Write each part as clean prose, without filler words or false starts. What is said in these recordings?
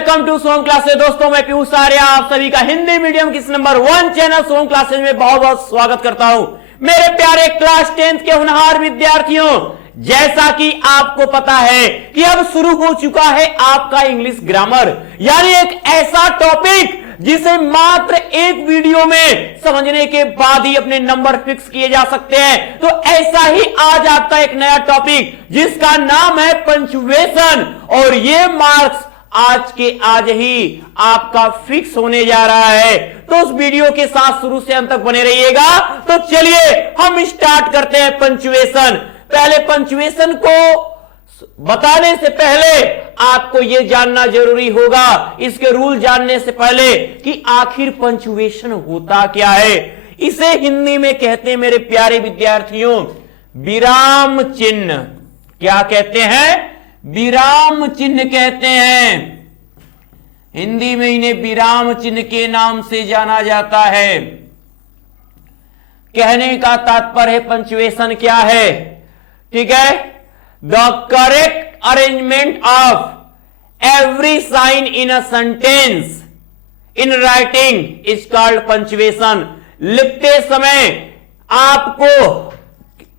Welcome to Som classes. दोस्तों मैं पीयूष आर्या आप सभी का हिंदी मीडियम किस नंबर 1 चैनल सोम क्लासेस में बहुत बहुत स्वागत करता हूं। मेरे प्यारे क्लास 10th के होनहार विद्यार्थियों, जैसा कि आपको पता है कि अब शुरू हो चुका है आपका इंग्लिश ग्रामर, यानी एक ऐसा टॉपिक जिसे मात्र एक वीडियो में समझने के बाद ही अपने नंबर फिक्स किए जा सकते हैं। तो ऐसा ही आज आपका एक नया टॉपिक जिसका नाम है पंक्चुएशन, और ये मार्क्स आज के आज ही आपका फिक्स होने जा रहा है। तो उस वीडियो के साथ शुरू से अंत तक बने रहिएगा। तो चलिए हम स्टार्ट करते हैं पंक्चुएशन। पहले पंक्चुएशन को बताने से पहले आपको यह जानना जरूरी होगा, इसके रूल जानने से पहले, कि आखिर पंक्चुएशन होता क्या है। इसे हिंदी में कहते हैं मेरे प्यारे विद्यार्थियों विराम चिन्ह। क्या कहते हैं? विराम चिन्ह कहते हैं। हिंदी में इन्हें विराम चिन्ह के नाम से जाना जाता है। कहने का तात्पर्य पंक्चुएशन क्या है? ठीक है, the correct arrangement of every sign in a sentence in writing is called punctuation. लिखते समय आपको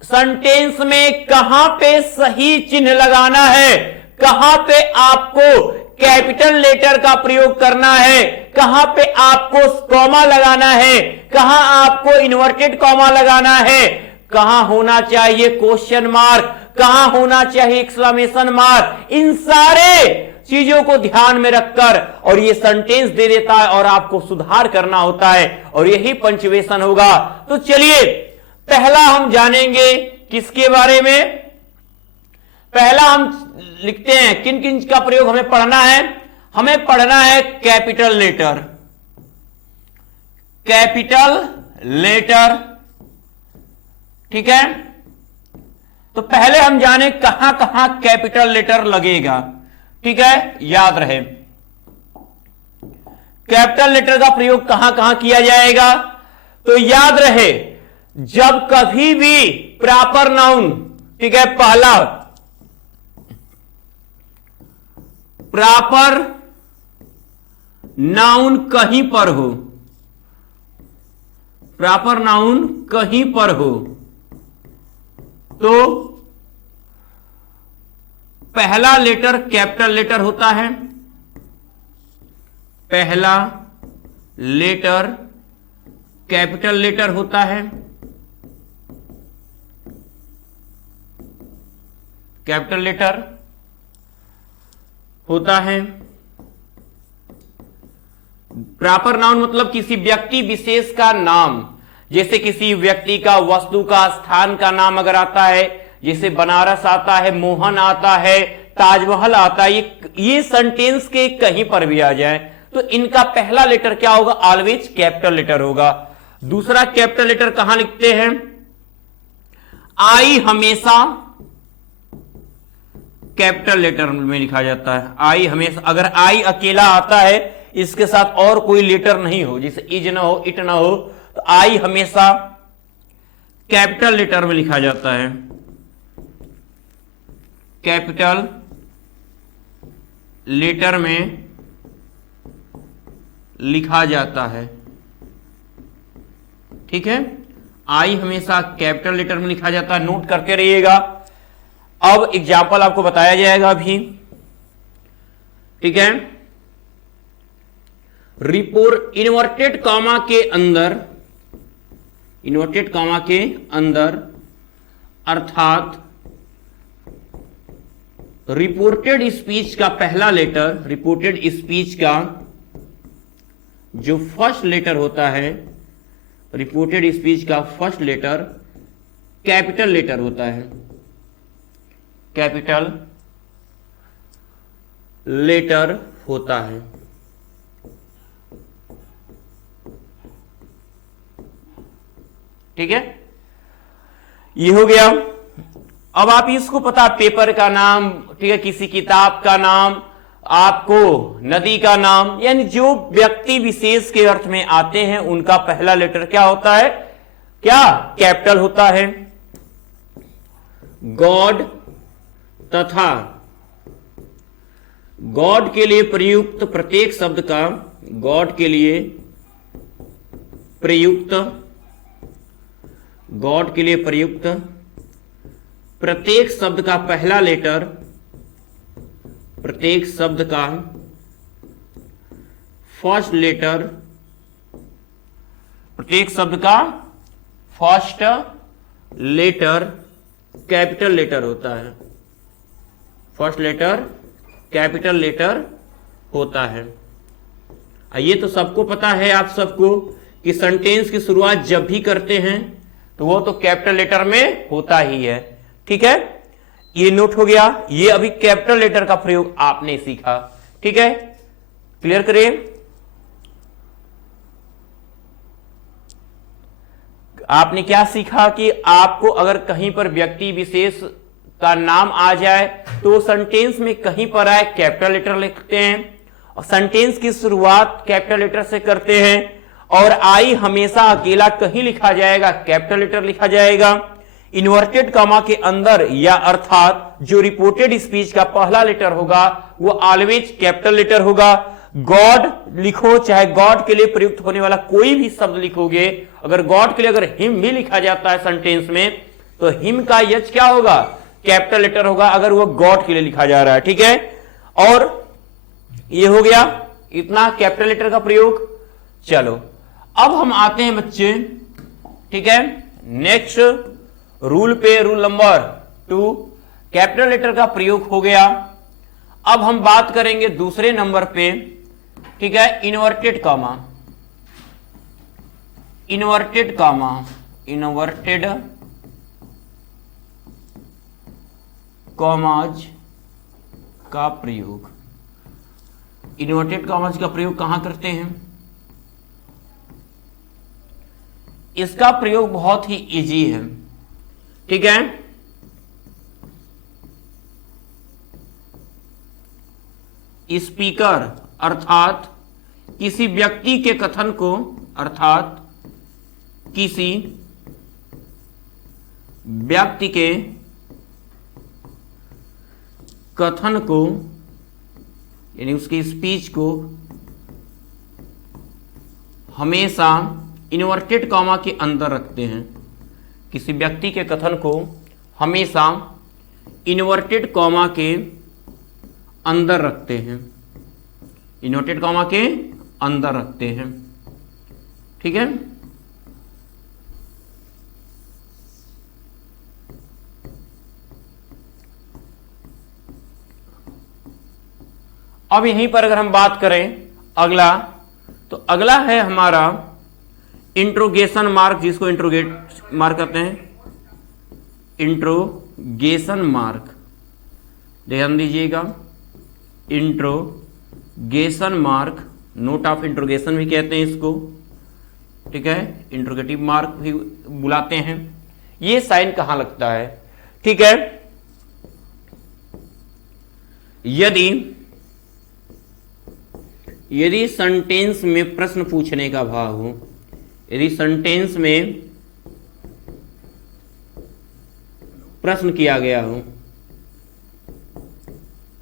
सेंटेंस में कहां पे सही चिन्ह लगाना है, कहां पे आपको कैपिटल लेटर का प्रयोग करना है, कहां पे आपको कॉमा लगाना है, कहां आपको इन्वर्टेड कॉमा लगाना है, कहां होना चाहिए क्वेश्चन मार्क, कहां होना चाहिए एक्सक्लेमेशन मार्क, इन सारे चीजों को ध्यान में रखकर और ये सेंटेंस दे देता है और आपको सुधार करना होता है, और यही पंक्चुएशन होगा। तो चलिए पहला हम जानेंगे किसके बारे में। पहला हम लिखते हैं किन किन का प्रयोग हमें पढ़ना है। हमें पढ़ना है कैपिटल लेटर। कैपिटल लेटर, ठीक है। तो पहले हम जाने कहां कहां कैपिटल लेटर लगेगा। ठीक है, याद रहे कैपिटल लेटर का प्रयोग कहां कहां किया जाएगा। तो याद रहे जब कभी भी प्रॉपर नाउन, ठीक है, पहला प्रॉपर नाउन कहीं पर हो, प्रॉपर नाउन कहीं पर हो, तो पहला लेटर कैपिटल लेटर होता है। पहला लेटर कैपिटल लेटर होता है। कैपिटल लेटर होता है। प्रॉपर नाउन मतलब किसी व्यक्ति विशेष का नाम, जैसे किसी व्यक्ति का, वस्तु का, स्थान का नाम अगर आता है, जैसे बनारस आता है, मोहन आता है, ताजमहल आता है, ये सेंटेंस के कहीं पर भी आ जाए तो इनका पहला लेटर क्या होगा? ऑलवेज कैपिटल लेटर होगा। दूसरा कैपिटल लेटर कहां लिखते हैं? आई हमेशा कैपिटल लेटर में लिखा जाता है। आई हमेशा, अगर आई अकेला आता है, इसके साथ और कोई लेटर नहीं हो, जैसे इज ना हो, इट ना हो, तो आई हमेशा कैपिटल लेटर में लिखा जाता है। कैपिटल लेटर में लिखा जाता है। ठीक है, आई हमेशा कैपिटल लेटर में लिखा जाता है। नोट करते रहिएगा। अब एग्जाम्पल आपको बताया जाएगा अभी। ठीक है, रिपोर्ट इन्वर्टेड कॉमा के अंदर, इन्वर्टेड कॉमा के अंदर, अर्थात रिपोर्टेड स्पीच का पहला लेटर, रिपोर्टेड स्पीच का जो फर्स्ट लेटर होता है, रिपोर्टेड स्पीच का फर्स्ट लेटर कैपिटल लेटर होता है। कैपिटल लेटर होता है। ठीक है, ये हो गया। अब आप इसको पता, पेपर का नाम, ठीक है, किसी किताब का नाम, आपको नदी का नाम, यानी जो व्यक्ति विशेष के अर्थ में आते हैं उनका पहला लेटर क्या होता है? क्या? कैपिटल होता है। गॉड तथा गॉड के लिए प्रयुक्त प्रत्येक शब्द का, गॉड के लिए प्रयुक्त, गॉड के लिए प्रयुक्त प्रत्येक शब्द का पहला लेटर, प्रत्येक शब्द का फर्स्ट लेटर, प्रत्येक शब्द का फर्स्ट लेटर कैपिटल लेटर होता है, फर्स्ट लेटर कैपिटल लेटर होता है। ये तो सबको पता है आप सबको कि सेंटेंस की शुरुआत जब भी करते हैं तो वो तो कैपिटल लेटर में होता ही है। ठीक है, ये नोट हो गया। ये अभी कैपिटल लेटर का प्रयोग आपने सीखा। ठीक है, क्लियर करिए। आपने क्या सीखा कि आपको अगर कहीं पर व्यक्ति विशेष का नाम आ जाए तो सेंटेंस में कहीं पर आए कैपिटल लेटर लिखते हैं और सेंटेंस की शुरुआत कैपिटल लेटर से करते हैं, और आई हमेशा अकेला कहीं लिखा जाएगा कैपिटल लेटर लिखा जाएगा। इन्वर्टेड कॉमा के अंदर या अर्थात जो रिपोर्टेड स्पीच का पहला लेटर होगा वो ऑलवेज कैपिटल लेटर होगा। गॉड लिखो, चाहे गॉड के लिए प्रयुक्त होने वाला कोई भी शब्द लिखोगे, अगर गॉड के लिए अगर हिम भी लिखा जाता है सेंटेंस में तो हिम का यच क्या होगा, कैपिटल लेटर होगा, अगर वो गॉड के लिए लिखा जा रहा है। ठीक है, और ये हो गया इतना कैपिटल लेटर का प्रयोग। चलो अब हम आते हैं बच्चे, ठीक है, नेक्स्ट रूल पे, रूल नंबर 2। कैपिटल लेटर का प्रयोग हो गया। अब हम बात करेंगे दूसरे नंबर पे, ठीक है, inverted comma, inverted comma, inverted commas का प्रयोग। इन्वर्टेड कॉमाज का प्रयोग कहां करते हैं? इसका प्रयोग बहुत ही इजी है। ठीक है, स्पीकर अर्थात किसी व्यक्ति के कथन को, अर्थात किसी व्यक्ति के कथन को यानी उसकी स्पीच को हमेशा इन्वर्टेड कॉमा के अंदर रखते हैं। किसी व्यक्ति के कथन को हमेशा इन्वर्टेड कॉमा के अंदर रखते हैं, इन्वर्टेड कॉमा के अंदर रखते हैं। ठीक है, अब यहीं पर अगर हम बात करें अगला, तो अगला है हमारा इंट्रोगेशन मार्क, जिसको इंट्रोगेट मार्क कहते हैं, इंट्रोगेशन मार्क। ध्यान दीजिएगा, interrogation mark, note of interrogation भी कहते हैं इसको। ठीक है, इंट्रोगेटिव मार्क भी बुलाते हैं। ये साइन कहां लगता है? ठीक है, यदि सेंटेंस में प्रश्न पूछने का भाव हो, यदि सेंटेंस में प्रश्न किया गया हो,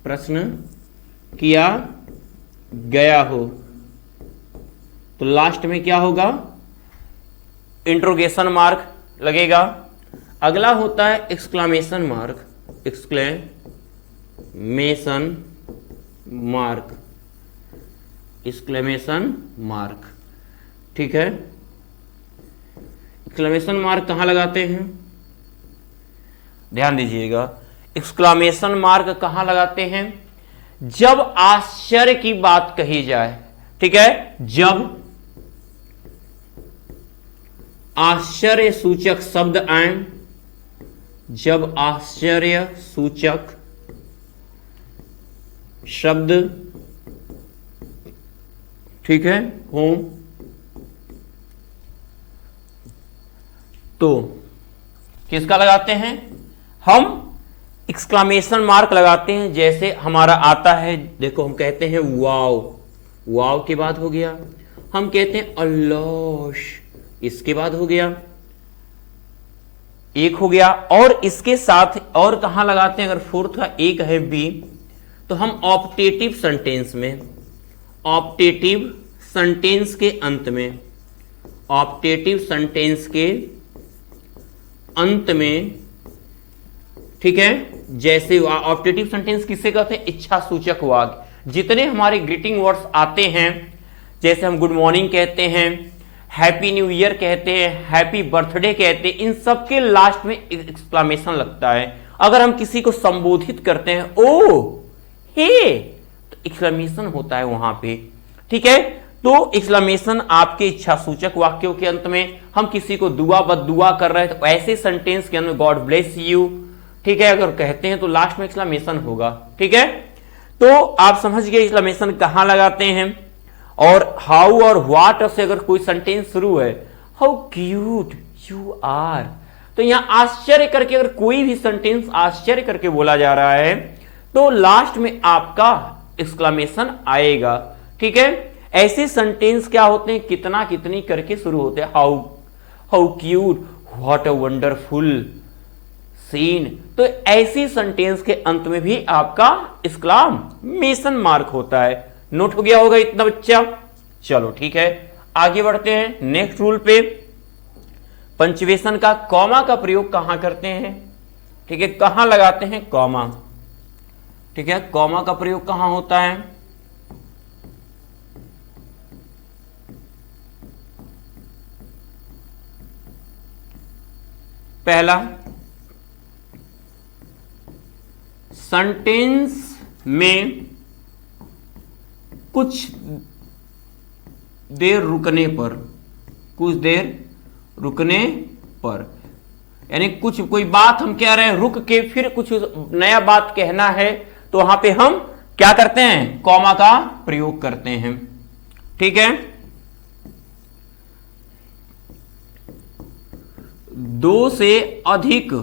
प्रश्न किया गया हो, तो लास्ट में क्या होगा? इंट्रोगेशन मार्क लगेगा। अगला होता है exclamation mark, exclamation mark, exclamation mark. ठीक है, एक्सक्लेमेशन मार्क कहां लगाते हैं? ध्यान दीजिएगा, एक्सक्लेमेशन मार्क कहां लगाते हैं? जब आश्चर्य की बात कही जाए। ठीक है, जब आश्चर्य सूचक शब्द आए, जब आश्चर्य सूचक शब्द, ठीक है, हो, तो किसका लगाते हैं? हम एक्सक्लेमेशन मार्क लगाते हैं। जैसे हमारा आता है, देखो हम कहते हैं वाव, वाव के बाद हो गया, हम कहते हैं अल्लाह, इसके बाद हो गया, एक हो गया, और इसके साथ और कहां लगाते हैं? अगर फोर्थ का एक है बी, तो हम ऑप्टेटिव सेंटेंस में, ऑप्टेटिव सेंटेंस के अंत में, ऑप्टेटिव सेंटेंस के अंत में, ठीक है, जैसे ऑप्टेटिव सेंटेंस किसे कहते हैं? इच्छा सूचक वाक्य। जितने हमारे ग्रीटिंग वर्ड्स आते हैं, जैसे हम गुड मॉर्निंग कहते हैं, हैप्पी न्यू ईयर कहते हैं, हैप्पी बर्थडे कहते हैं, इन सब के लास्ट में एक्सक्लेमेशन लगता है। अगर हम किसी को संबोधित करते हैं, ओ हे, तो एक्सक्लेमेशन होता है वहां पे, ठीक है। तो एक्सक्लेमेशन आपके इच्छा सूचक वाक्यों के अंत में, हम किसी को दुआ बद्दुआ कर रहे हैं तो ऐसे सेंटेंस के अंदर गॉड ब्लेस यू, ठीक है, अगर कहते हैं तो लास्ट में एक्सक्लेमेशन होगा, ठीक है। तो आप समझ गए एक्सक्लेमेशन कहां लगाते हैं। और हाउ और व्हाट से अगर कोई सेंटेंस शुरू है, हाउ क्यूट यू आर, तो यहां आश्चर्य करके अगर कोई भी सेंटेंस आश्चर्य करके बोला जा रहा है तो लास्ट में आपका एक्सक्लेमेशन आएगा, ठीक है। ऐसे सेंटेंस क्या होते हैं? कितना कितनी करके शुरू होते हैं, how how cute, what a wonderful scene. तो ऐसी सेंटेंस के अंत में भी आपका एक्सक्लेमेशन मार्क होता है। नोट हो गया होगा इतना बच्चा? चलो ठीक है, आगे बढ़ते हैं नेक्स्ट रूल पे। पंक्चुएशन का, कॉमा का प्रयोग कहां करते हैं? ठीक है, कहां लगाते हैं कॉमा? ठीक है, कॉमा का प्रयोग कहां होता है? पहला, सेंटेंस में कुछ देर रुकने पर, कुछ देर रुकने पर, यानी कुछ कोई बात हम कह रहे हैं, रुक के फिर कुछ नया बात कहना है, तो वहां पे हम क्या करते हैं? कॉमा का प्रयोग करते हैं, ठीक है। दो से अधिक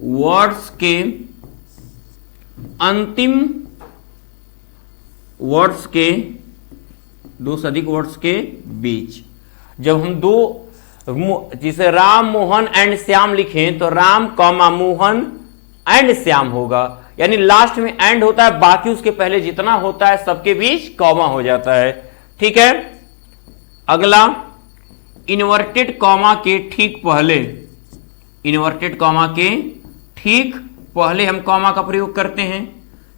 वर्ड्स के अंतिम वर्ड्स के, दो से अधिक वर्ड्स के बीच, जब हम दो, जिसे राम मोहन एंड श्याम लिखें तो राम कॉमा मोहन एंड श्याम होगा, यानी लास्ट में एंड होता है, बाकी उसके पहले जितना होता है सबके बीच कॉमा हो जाता है, ठीक है। अगला, इन्वर्टेड कॉमा के ठीक पहले, इन्वर्टेड कॉमा के ठीक पहले हम कॉमा का प्रयोग करते हैं।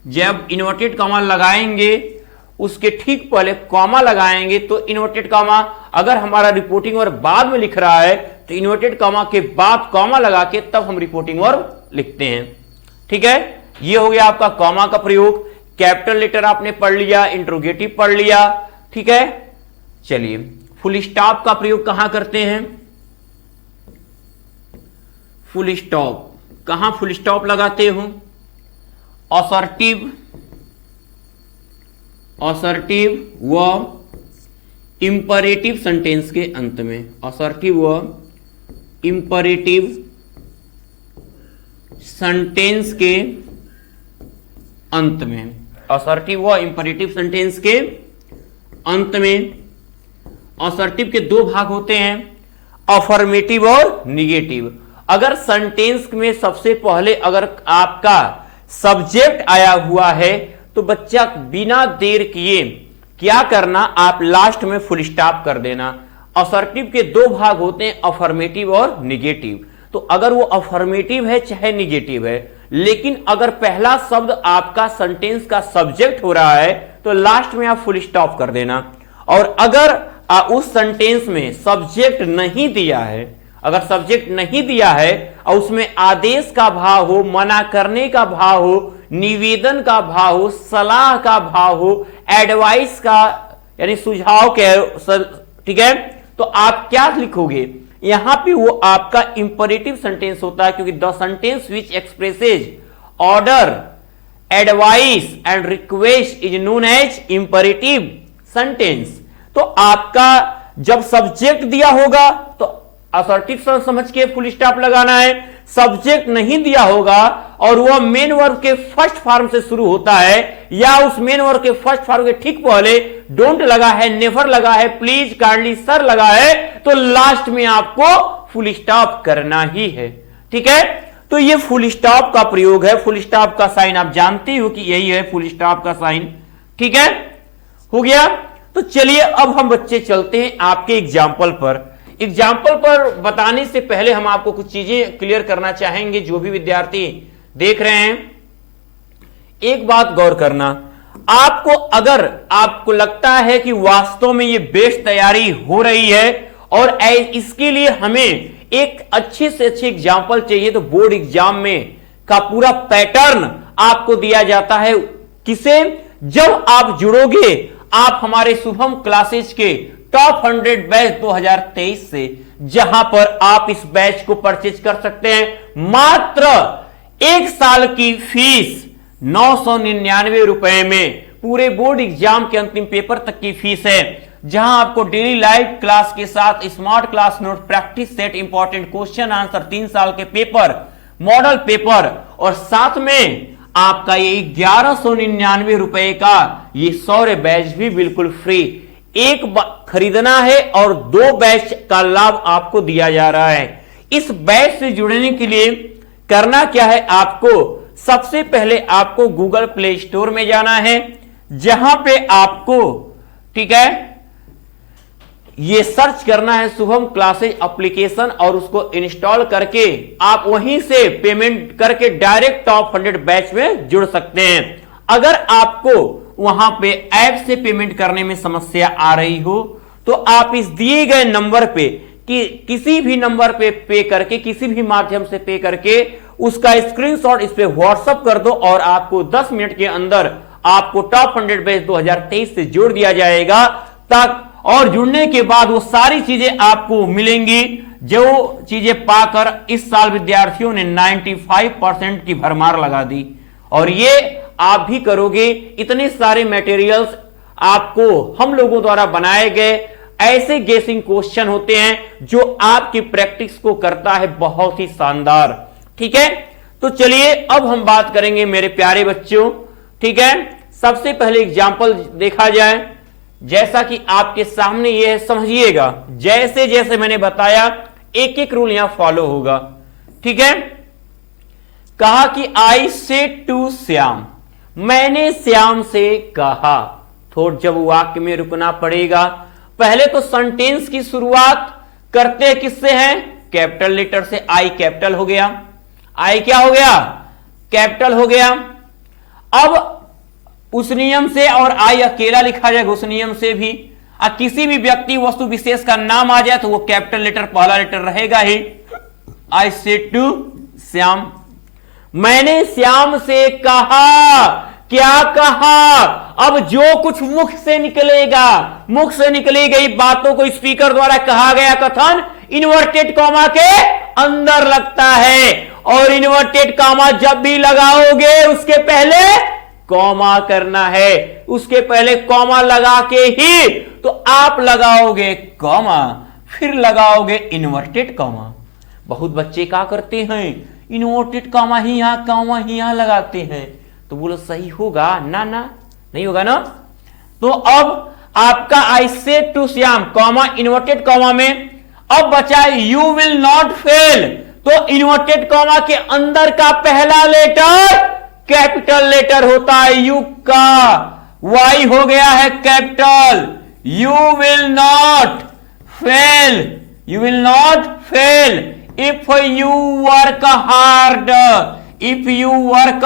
जब इन्वर्टेड कॉमा लगाएंगे उसके ठीक पहले कॉमा लगाएंगे, तो इन्वर्टेड कॉमा अगर हमारा रिपोर्टिंग वर्ब बाद में लिख रहा है तो इन्वर्टेड कॉमा के बाद कॉमा लगा के तब हम रिपोर्टिंग वर्ब लिखते हैं, ठीक है। ये हो गया आपका कॉमा का प्रयोग। कैपिटल लेटर आपने पढ़ लिया, इंट्रोगेटिव पढ़ लिया, ठीक है। चलिए, फुल स्टॉप का प्रयोग कहां करते हैं? फुल स्टॉप कहां फुल स्टॉप लगाते हो? असर्टिव, असर्टिव व इंपरेटिव सेंटेंस के अंत में, असर्टिव व इंपरेटिव सेंटेंस के अंत में, असर्टिव व इंपरेटिव सेंटेंस के अंत में। असर्टिव के दो भाग होते हैं, अफर्मेटिव और निगेटिव। अगर सेंटेंस में सबसे पहले अगर आपका सब्जेक्ट आया हुआ है तो बच्चा बिना देर किए क्या करना, आप लास्ट में फुल स्टॉप कर देना। असर्टिव के दो भाग होते हैं, अफर्मेटिव और निगेटिव। तो अगर वो अफर्मेटिव है चाहे निगेटिव है, लेकिन अगर पहला शब्द आपका सेंटेंस का सब्जेक्ट हो रहा है तो लास्ट में आप फुल स्टॉप कर देना। और अगर उस सेंटेंस में सब्जेक्ट नहीं दिया है, अगर सब्जेक्ट नहीं दिया है और उसमें आदेश का भाव हो, मना करने का भाव हो, निवेदन का भाव हो, सलाह का भाव हो, एडवाइस का यानी सुझाव के, ठीक है, तो आप क्या लिखोगे? यहां पे वो आपका इंपरेटिव सेंटेंस होता है, क्योंकि the sentence which expresses order, advice and request is known as imperative sentence. तो आपका जब सब्जेक्ट दिया होगा तो असर्टिव समझ के फुल स्टॉप लगाना है। सब्जेक्ट नहीं दिया होगा और वह मेन वर्ब के फर्स्ट फॉर्म से शुरू होता है, या उस मेन वर्ब के फर्स्ट फॉर्म के ठीक पहले डोंट लगा है, नेवर लगा है, प्लीज, काइंडली, सर लगा है, तो लास्ट में आपको फुल स्टॉप करना ही है, ठीक है। तो ये फुल स्टॉप का प्रयोग है। फुल स्टॉप का साइन आप जानते हो कि यही है फुल स्टॉप का साइन। ठीक है, हो गया। तो चलिए अब हम बच्चे चलते हैं आपके एग्जाम्पल पर। एग्जाम्पल पर बताने से पहले हम आपको कुछ चीजें क्लियर करना चाहेंगे। जो भी विद्यार्थी देख रहे हैं, एक बात गौर करना, आपको अगर आपको लगता है कि वास्तव में ये बेस्ट तैयारी हो रही है और इसके लिए हमें एक अच्छे से अच्छे एग्जाम्पल चाहिए, तो बोर्ड एग्जाम में का पूरा पैटर्न आपको दिया जाता है। किसे? जब आप जुड़ोगे आप हमारे शुभम क्लासेज के टॉप 100 बैच 2023 से, जहां पर आप इस बैच को परचेज कर सकते हैं मात्र 1 साल की फीस 999 रुपए में। पूरे बोर्ड एग्जाम के अंतिम पेपर तक की फीस है, जहां आपको डेली लाइव क्लास के साथ smart class note, practice set, important question answer, 3 साल के पेपर, मॉडल पेपर, और साथ में आपका ये 1199 रुपए का ये सौर्य बैच भी बिल्कुल फ्री। एक खरीदना है और 2 बैच का लाभ आपको दिया जा रहा है। इस बैच से जुड़ने के लिए करना क्या है? आपको सबसे पहले आपको गूगल प्ले स्टोर में जाना है, जहां पे आपको, ठीक है, ये सर्च करना है शुभम क्लासेज एप्लीकेशन, और उसको इंस्टॉल करके आप वहीं से पेमेंट करके डायरेक्ट टॉप 100 बैच में जुड़ सकते हैं। अगर आपको वहां पे ऐप से पेमेंट करने में समस्या आ रही हो, तो आप इस दिए गए नंबर पे किसी भी नंबर पे करके, किसी भी माध्यम से पे करके उसका स्क्रीनशॉट इस पे व्हाट्सएप कर दो, और आपको 10 मिनट के अंदर आपको टॉप 100 बैच 2023 से जोड़ दिया जाएगा। तक और जुड़ने के बाद वो सारी चीजें आपको मिलेंगी, जो चीजें पाकर इस साल विद्यार्थियों ने 95% की भरमार लगा दी। और ये आप भी करोगे। इतने सारे मटेरियल्स आपको हम लोगों द्वारा बनाए गए ऐसे गेसिंग क्वेश्चन होते हैं जो आपकी प्रैक्टिस को करता है बहुत ही शानदार। ठीक है, तो चलिए अब हम बात करेंगे मेरे प्यारे बच्चों। ठीक है, सबसे पहले एग्जाम्पल देखा जाए, जैसा कि आपके सामने ये है, समझिएगा। जैसे जैसे मैंने बताया एक एक रूल यहां फॉलो होगा। ठीक है, कहा कि आई सेड टू श्याम, मैंने श्याम से कहा। थोड़ा जब वाक्य में रुकना पड़ेगा। पहले तो सेंटेंस की शुरुआत करते किससे हैं? कैपिटल लेटर से। आई कैपिटल हो गया, आई क्या हो गया? कैपिटल हो गया। अब उस नियम से, और आई अकेला लिखा जाएगा उस नियम से भी, किसी भी व्यक्ति वस्तु विशेष का नाम आ जाए तो वो कैपिटल लेटर पहला लेटर रहेगा ही। आई सेड टू श्याम, मैंने श्याम से कहा। क्या कहा? अब जो कुछ मुख से निकलेगा, मुख से निकली गई बातों को स्पीकर द्वारा कहा गया कथन इन्वर्टेड कॉमा के अंदर लगता है, और इन्वर्टेड कॉमा जब भी लगाओगे उसके पहले कॉमा करना है। उसके पहले कॉमा लगा के ही तो आप लगाओगे कॉमा, फिर लगाओगे इन्वर्टेड कॉमा। बहुत बच्चे क्या करते हैं? इन्वर्टेड कॉमा ही यहां, कॉमा ही यहां लगाते हैं। तो बोलो सही होगा? ना ना, नहीं होगा ना। तो अब आपका I said to Shyam comma inverted comma में अब बचा यू विल नॉट फेल। तो इन्वर्टेड कॉमा के अंदर का पहला लेटर कैपिटल लेटर होता है यू का, वाई हो गया है capital. You will not fail, you will not fail if you work hard, if you work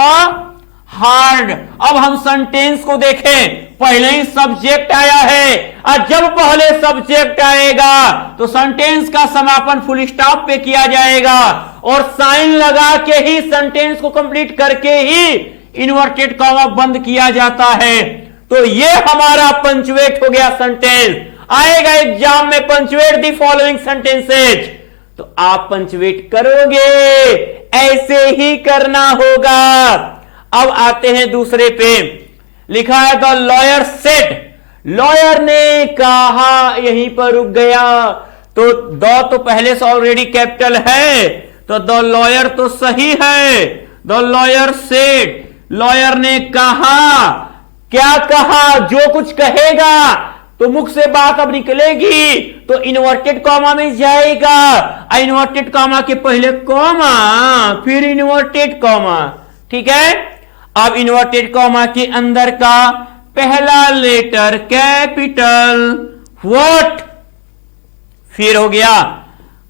hard. अब हम सेंटेंस को देखें, पहले ही सब्जेक्ट आया है, और जब पहले सब्जेक्ट आएगा तो सेंटेंस का समापन फुल स्टॉप पे किया जाएगा, और साइन लगा के ही सेंटेंस को कंप्लीट करके ही इन्वर्टेड कॉमा बंद किया जाता है। तो ये हमारा पंचुएट हो गया सेंटेंस। आएगा एग्जाम में पंचुएट द फॉलोइंग सेंटेंसेज, तो आप पंचुएट करोगे, ऐसे ही करना होगा। अब आते हैं दूसरे पे, लिखा है द लॉयर सेड, लॉयर ने कहा, यहीं पर रुक गया। तो द तो पहले से ऑलरेडी कैपिटल है, तो द लॉयर तो सही है। द लॉयर सेड, लॉयर ने कहा। क्या कहा? जो कुछ कहेगा तो मुख से बात अब निकलेगी तो इन्वर्टेड कॉमा में जाएगा। इन्वर्टेड कॉमा के पहले कॉमा, फिर इन्वर्टेड कॉमा। ठीक है, अब इन्वर्टेड कॉमा के अंदर का पहला लेटर कैपिटल व्हाट, फिर हो गया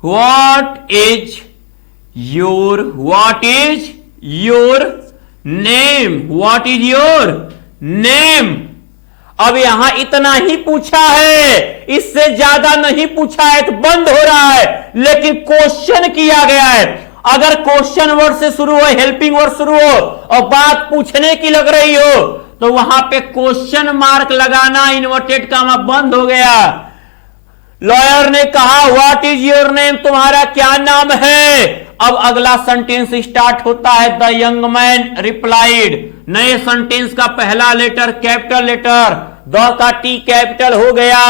what is your name, what is your name. अब यहां इतना ही पूछा है, इससे ज्यादा नहीं पूछा है तो बंद हो रहा है, लेकिन क्वेश्चन किया गया है। अगर क्वेश्चन वर्ड से शुरू हो, हेल्पिंग वर्ड शुरू हो और बात पूछने की लग रही हो तो वहां पे क्वेश्चन मार्क लगाना, इन्वर्टेड कॉमा बंद हो गया। लॉयर ने कहा व्हाट इज योर नेम, तुम्हारा क्या नाम है। अब अगला सेंटेंस स्टार्ट होता है द यंग मैन रिप्लाइड। नए सेंटेंस का पहला लेटर कैपिटल लेटर, द का टी कैपिटल हो गया।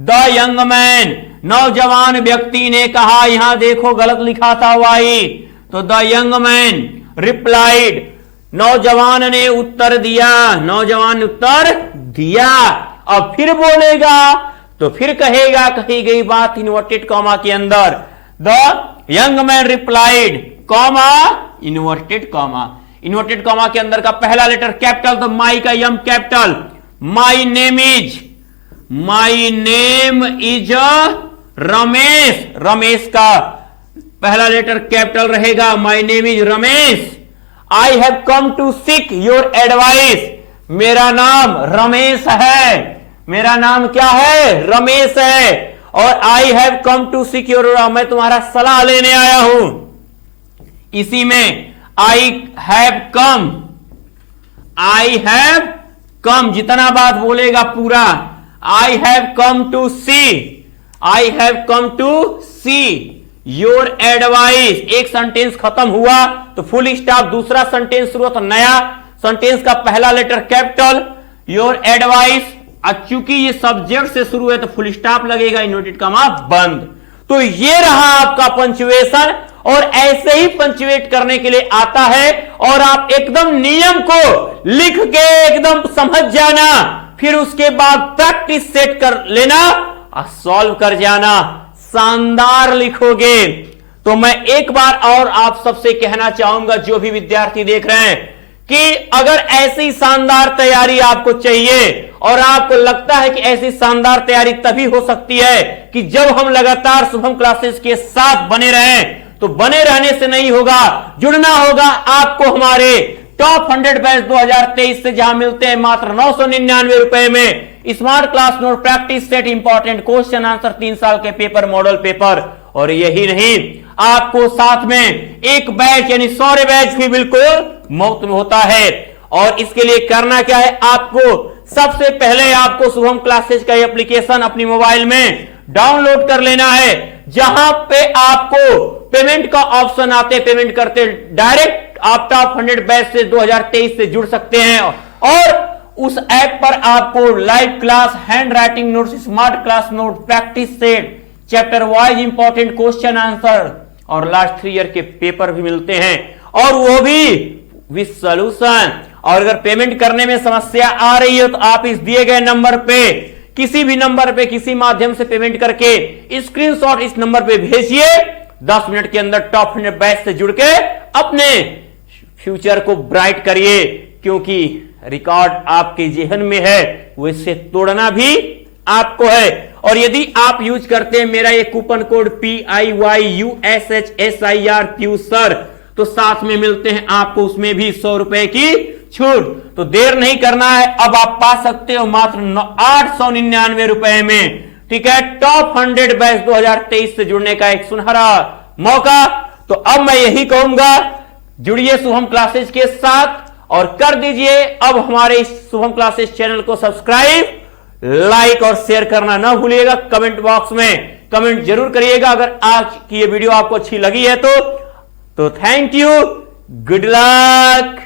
द यंग मैन, नौजवान व्यक्ति ने कहा, यहां देखो गलत लिखा था वाई, तो द यंग मैन रिप्लाइड, नौजवान ने उत्तर दिया, नौजवान ने उत्तर दिया। अब फिर बोलेगा तो फिर कहेगा कही गई बात इन्वर्टेड कॉमा के अंदर, the young man replied comma inverted comma. Inverted comma के अंदर का पहला लेटर कैपिटल, तो माई का M capital, my name is Ramesh, Ramesh का पहला लेटर कैपिटल रहेगा, my name is Ramesh. I have come to seek your advice, मेरा नाम रमेश है, मेरा नाम क्या है, रमेश है। और I have come to seek your, मैं तुम्हारा सलाह लेने आया हूं। इसी में आई हैव कम जितना बात बोलेगा पूरा, I have come to see your advice. एक सेंटेंस खत्म हुआ तो फुल स्टॉप, दूसरा सेंटेंस शुरू तो नया सेंटेंस का पहला लेटर कैपिटल, योर एडवाइस। चूंकि ये सब्जेक्ट से शुरू है तो फुल स्टॉप लगेगा, इन्वर्टेड कॉमा बंद। तो ये रहा आपका पंक्चुएशन, और ऐसे ही पंक्चुएट करने के लिए आता है। और आप एकदम नियम को लिख के एकदम समझ जाना, फिर उसके बाद प्रैक्टिस सेट कर लेना और सॉल्व कर जाना, शानदार लिखोगे। तो मैं एक बार और आप सबसे कहना चाहूंगा, जो भी विद्यार्थी देख रहे हैं, कि अगर ऐसी शानदार तैयारी आपको चाहिए और आपको लगता है कि ऐसी शानदार तैयारी तभी हो सकती है कि जब हम लगातार शुभम क्लासेस के साथ बने रहें, तो बने रहने से नहीं होगा, जुड़ना होगा आपको हमारे टॉप 100 बैच 2023 से, जहां मिलते हैं मात्र 999 रुपए में smart class note, practice set, important question answer, 3 साल के पेपर, मॉडल पेपर। और यही नहीं, आपको साथ में एक बैच यानी 100 बैच भी बिल्कुल मुफ्त में होता है। और इसके लिए करना क्या है, आपको सबसे पहले आपको शुभम क्लासेस का एप्लीकेशन अपनी मोबाइल में डाउनलोड कर लेना है, जहां पे आपको पेमेंट का ऑप्शन आते, पेमेंट करते डायरेक्ट आप टॉप 100 बैच से 2023 से जुड़ सकते हैं। और उस ऐप पर आपको live class, hand writing notes, smart class note, practice set, chapter wise important question answer और लास्ट 3 ईयर के पेपर भी मिलते हैं, और वो भी विद सॉल्यूशन। और अगर पेमेंट करने में समस्या आ रही है तो आप इस दिए गए नंबर पे, किसी भी नंबर पे, किसी माध्यम से पेमेंट करके स्क्रीनशॉट इस नंबर पे भेजिए। 10 मिनट के अंदर टॉप 100 बैच से जुड़ के अपने फ्यूचर को ब्राइट करिए, क्योंकि रिकॉर्ड आपके जेहन में है, वैसे तोड़ना भी आपको है। और यदि आप यूज करते हैं मेरा ये कूपन कोड PIYUSHSIR PIUSSIR, तो साथ में मिलते हैं आपको उसमें भी 100 रुपए की छूट। तो देर नहीं करना है, अब आप पा सकते हो मात्र 899 रुपए में। ठीक है, टॉप 100 बैच 2023 से जुड़ने का एक सुनहरा मौका। तो अब मैं यही कहूंगा, जुड़िए शुभम क्लासेस के साथ और कर दीजिए अब हमारे शुभम क्लासेस चैनल को सब्सक्राइब, लाइक और शेयर करना ना भूलिएगा। कमेंट बॉक्स में कमेंट जरूर करिएगा अगर आज की ये वीडियो आपको अच्छी लगी है तो थैंक यू, गुड लक।